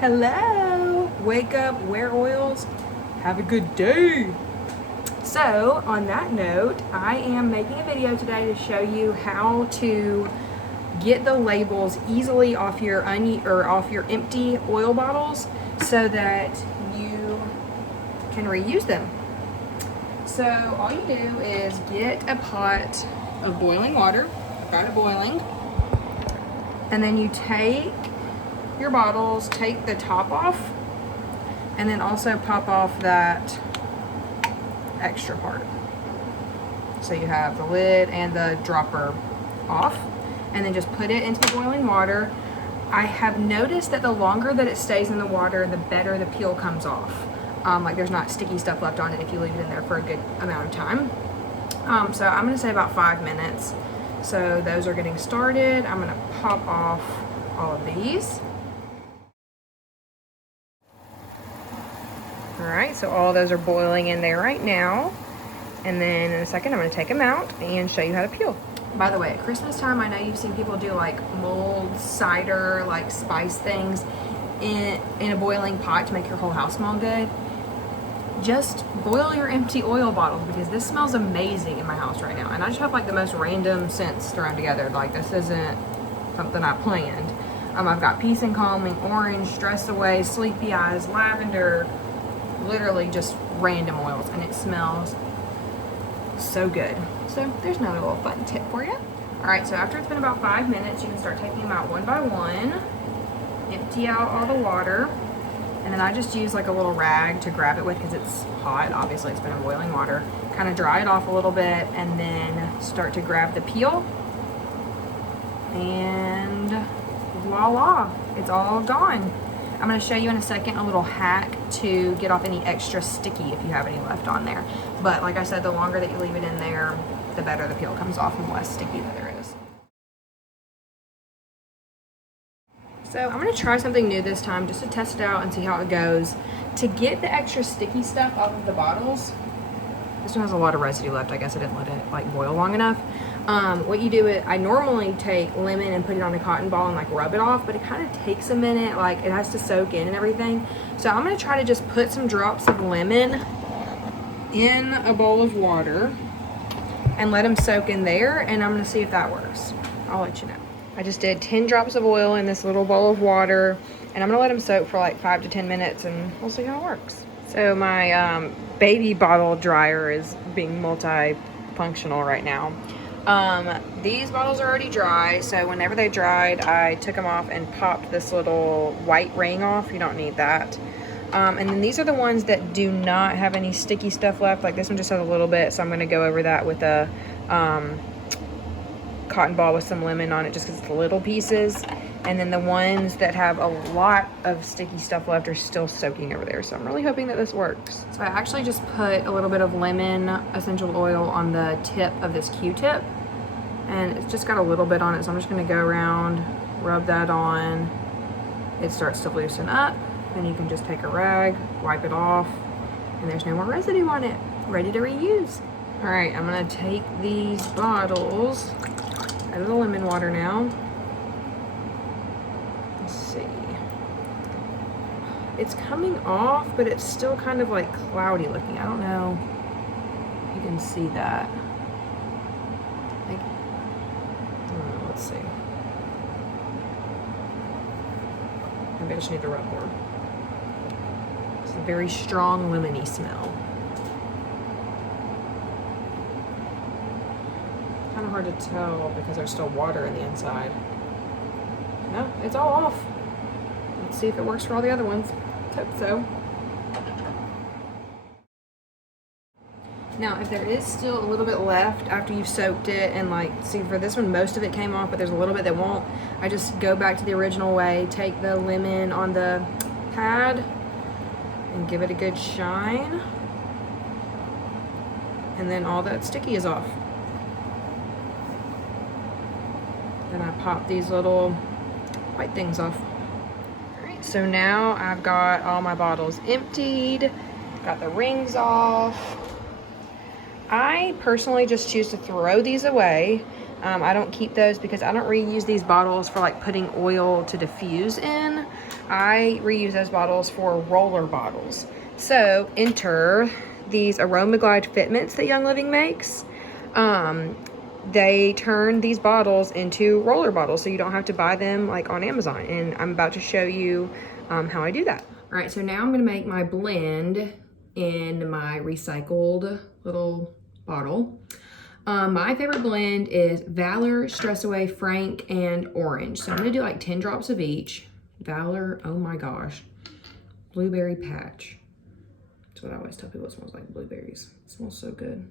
Hello! Wake up, wear oils, have a good day. So, on that note, I am making a video today to show you how to get the labels easily off your empty oil bottles so that you can reuse them. So, all you do is get a pot of boiling water. I've got it boiling. And then you take your bottles, take the top off, and then also pop off that extra part. So you have the lid and the dropper off, and then just put it into the boiling water. I have noticed that the longer that it stays in the water, the better the peel comes off. Like there's not sticky stuff left on it if you leave it in there for a good amount of time. So I'm gonna say about 5 minutes. So those are getting started. I'm gonna pop off all of these. All right, so all those are boiling in there right now. And then in a second, I'm gonna take them out and show you how to peel. By the way, at Christmas time, I know you've seen people do like mulled cider, like spice things in a boiling pot to make your whole house smell good. Just boil your empty oil bottles because this smells amazing in my house right now. And I just have like the most random scents thrown together. Like this isn't something I planned. I've got peace and calming, orange, stress away, sleepy eyes, lavender, literally just random oils, and it smells so good. So there's another little fun tip for you. All right, so after it's been about 5 minutes, you can start taking them out one by one, empty out all the water, and then I just use like a little rag to grab it with because it's hot. Obviously, it's been in boiling water. Kind of dry it off a little bit, and then start to grab the peel, and voila, it's all gone. I'm going to show you in a second a little hack to get off any extra sticky if you have any left on there. But like I said, the longer that you leave it in there, the better the peel comes off and the less sticky that there is. So I'm going to try something new this time just to test it out and see how it goes. To get the extra sticky stuff off of the bottles, this one has a lot of residue left. I guess I didn't let it like boil long enough. What you do is, I normally take lemon and put it on a cotton ball and like rub it off, but it kind of takes a minute, like it has to soak in and everything. So I'm gonna try to just put some drops of lemon in a bowl of water and let them soak in there, and I'm gonna see if that works. I'll let you know. I just did 10 drops of oil in this little bowl of water, and I'm gonna let them soak for like 5 to 10 minutes and we'll see how it works. So my baby bottle dryer is being multi-functional right now. These bottles are already dry, so whenever they dried, I took them off and popped this little white ring off. You don't need that. And then these are the ones that do not have any sticky stuff left. Like this one just has a little bit, so I'm going to go over that with a cotton ball with some lemon on it just because it's little pieces. And then the ones that have a lot of sticky stuff left are still soaking over there. So I'm really hoping that this works. So I actually just put a little bit of lemon essential oil on the tip of this Q-tip. And it's just got a little bit on it. So I'm just gonna go around, rub that on. It starts to loosen up. Then you can just take a rag, wipe it off, and there's no more residue on it. Ready to reuse. All right, I'm gonna take these bottles out of the lemon water now. It's coming off, but it's still kind of like cloudy looking. I don't know if you can see that. Like, I don't know, let's see. Maybe I just need to rub more. It's a very strong lemony smell. Kind of hard to tell because there's still water in the inside. No, it's all off. Let's see if it works for all the other ones. Hope so. Now, if there is still a little bit left after you've soaked it, and like, see for this one, most of it came off, but there's a little bit that won't, I just go back to the original way, take the lemon on the pad and give it a good shine. And then all that sticky is off. Then I pop these little white things off. So now I've got all my bottles emptied, got the rings off. I personally just choose to throw these away. I don't keep those because I don't reuse these bottles for like putting oil to diffuse in. I reuse those bottles for roller bottles. So enter these Aroma Glide Fitments that Young Living makes. They turn these bottles into roller bottles, so you don't have to buy them like on Amazon. And I'm about to show you how I do that. All right, so now I'm gonna make my blend in my recycled little bottle. My favorite blend is Valor, Stress Away, Frank, and Orange. So I'm gonna do like 10 drops of each. Valor, oh my gosh. Blueberry Patch. That's what I always tell people, it smells like blueberries. It smells so good.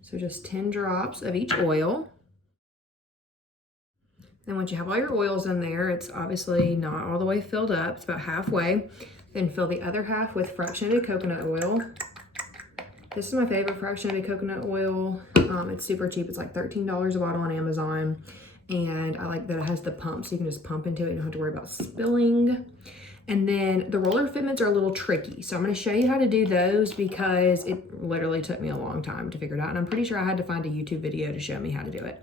So just 10 drops of each oil. Then once you have all your oils in there, it's obviously not all the way filled up. It's about halfway. Then fill the other half with fractionated coconut oil. This is my favorite fractionated coconut oil. It's super cheap. It's like $13 a bottle on Amazon. And I like that it has the pump, so you can just pump into it. You don't have to worry about spilling. And then the roller fitments are a little tricky. So I'm gonna show you how to do those because it literally took me a long time to figure it out. And I'm pretty sure I had to find a YouTube video to show me how to do it.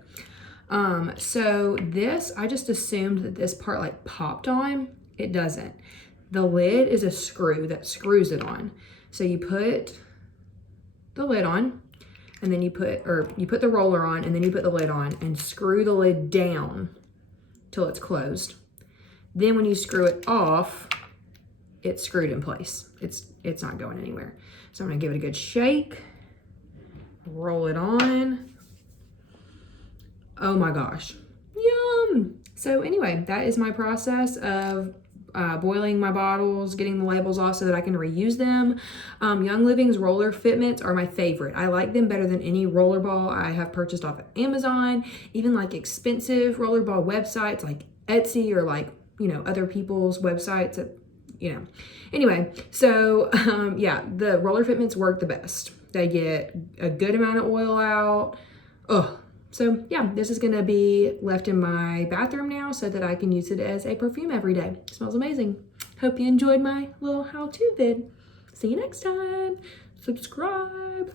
So this, I just assumed that this part like popped on. It doesn't. The lid is a screw that screws it on. So you put the lid on, and then you put the roller on, and then you put the lid on and screw the lid down till it's closed. Then when you screw it off, it's screwed in place. It's not going anywhere. So I'm gonna give it a good shake, roll it on. Oh my gosh, yum. So anyway, that is my process of boiling my bottles, getting the labels off so that I can reuse them. Young Living's roller fitments are my favorite. I like them better than any roller ball I have purchased off of Amazon, even like expensive roller ball websites like Etsy or like, you know, other people's websites that, you know. Anyway, so yeah, the roller fitments work the best. They get a good amount of oil out. Oh, so yeah, this is gonna be left in my bathroom now so that I can use it as a perfume every day. It smells amazing. Hope you enjoyed my little how-to vid. See you next time. Subscribe.